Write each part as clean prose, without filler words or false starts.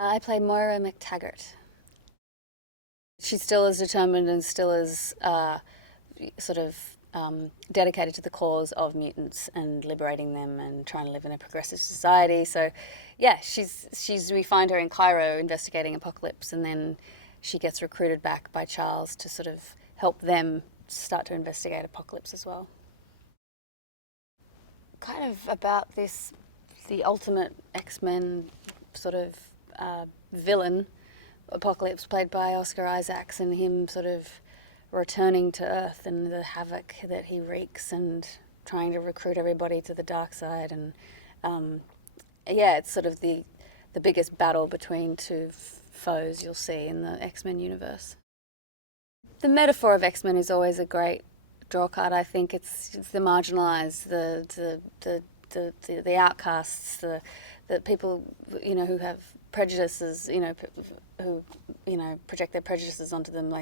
I play Moira MacTaggert. She's still as determined and still as sort of dedicated to the cause of mutants and liberating them and trying to live in a progressive society. So, yeah, she's we find her in Cairo investigating Apocalypse, and then she gets recruited back by Charles to sort of help them start to investigate Apocalypse as well. Kind of about the ultimate X-Men sort of villain, Apocalypse, played by Oscar Isaacs, and him sort of returning to Earth and the havoc that he wreaks and trying to recruit everybody to the dark side. And yeah, it's sort of the biggest battle between two foes you'll see in the X-Men universe. The metaphor of X-Men is always a great draw card. I think it's the marginalised, the outcasts, the people, who have prejudices, who project their prejudices onto them,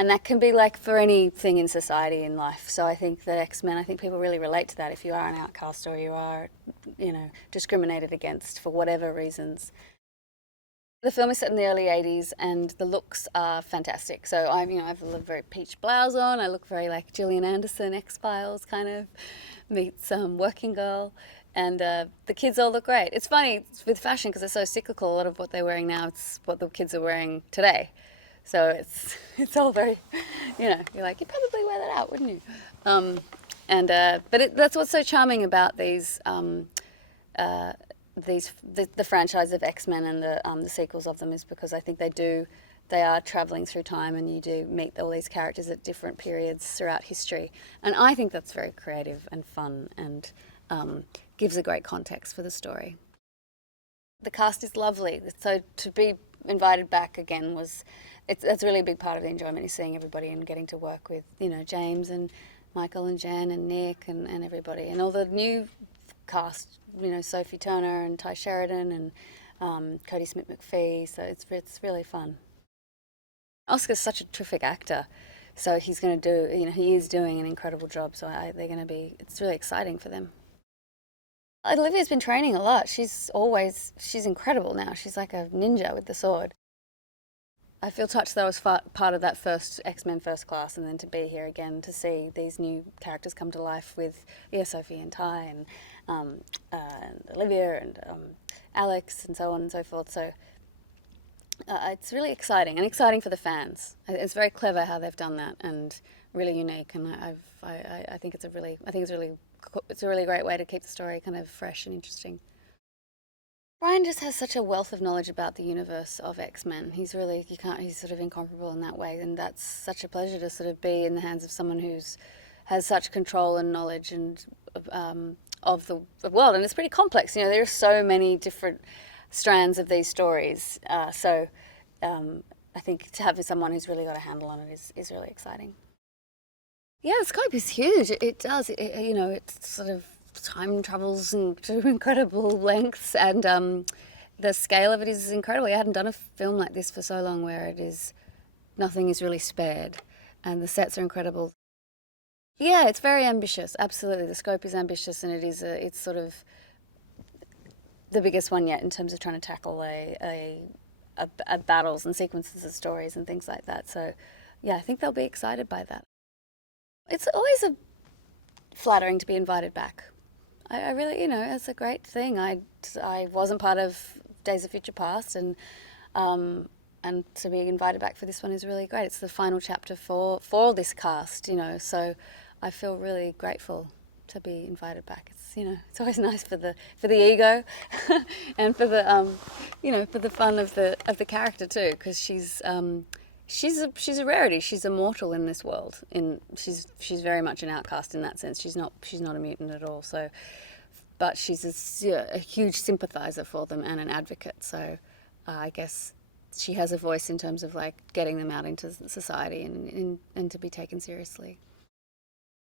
and that can be for anything in society in life. So I think that X-Men, I think people really relate to that if you are an outcast or you are, discriminated against for whatever reasons. The film is set in the early 80s and the looks are fantastic. So I have a very peach blouse on. I look very like Gillian Anderson, X-Files kind of, meets Working Girl. And the kids all look great. It's funny with fashion because it's so cyclical. A lot of what they're wearing now, it's what the kids are wearing today. So it's all very, you're like, you'd probably wear that out, wouldn't you? But that's what's so charming about the franchise of X-Men and the sequels of them, is because I think they are travelling through time, and you do meet all these characters at different periods throughout history. And I think that's very creative and fun and gives a great context for the story. The cast is lovely. So to be invited back again that's really a big part of the enjoyment, is seeing everybody and getting to work with, James and Michael and Jen and Nick and everybody. And all the new cast, Sophie Turner and Ty Sheridan and Cody Smit-McPhee. So it's really fun. Oscar's such a terrific actor. So he's going to do, he is doing an incredible job. So it's really exciting for them. Olivia's been training a lot. She's incredible now. She's like a ninja with the sword. I feel touched that I was part of that first X-Men First Class, and then to be here again to see these new characters come to life with Sophie and Ty and Olivia and Alex and so on and so forth. So it's really exciting, and exciting for the fans. It's very clever how they've done that, and really unique. And I think it's a really great way to keep the story kind of fresh and interesting. Bryan just has such a wealth of knowledge about the universe of X-Men. He's sort of incomparable in that way, and that's such a pleasure to sort of be in the hands of someone has such control and knowledge and of the world. And it's pretty complex. There are so many different strands of these stories. So I think to have someone who's really got a handle on it is really exciting. Yeah, the scope is huge. It does. It's sort of time travels to incredible lengths, and the scale of it is incredible. I hadn't done a film like this for so long, where nothing is really spared, and the sets are incredible. Yeah, it's very ambitious. Absolutely, the scope is ambitious, and it's sort of the biggest one yet in terms of trying to tackle a battles and sequences of stories and things like that. So, yeah, I think they'll be excited by that. It's always flattering to be invited back. I really, it's a great thing. I wasn't part of Days of Future Past, and to be invited back for this one is really great. It's the final chapter for this cast, so I feel really grateful to be invited back. It's always nice for the ego, and for the for the fun of the character too, because she's a rarity. She's immortal in this world. She's very much an outcast in that sense. She's not a mutant at all. So, but she's a huge sympathizer for them and an advocate. So, I guess she has a voice in terms of getting them out into society and to be taken seriously.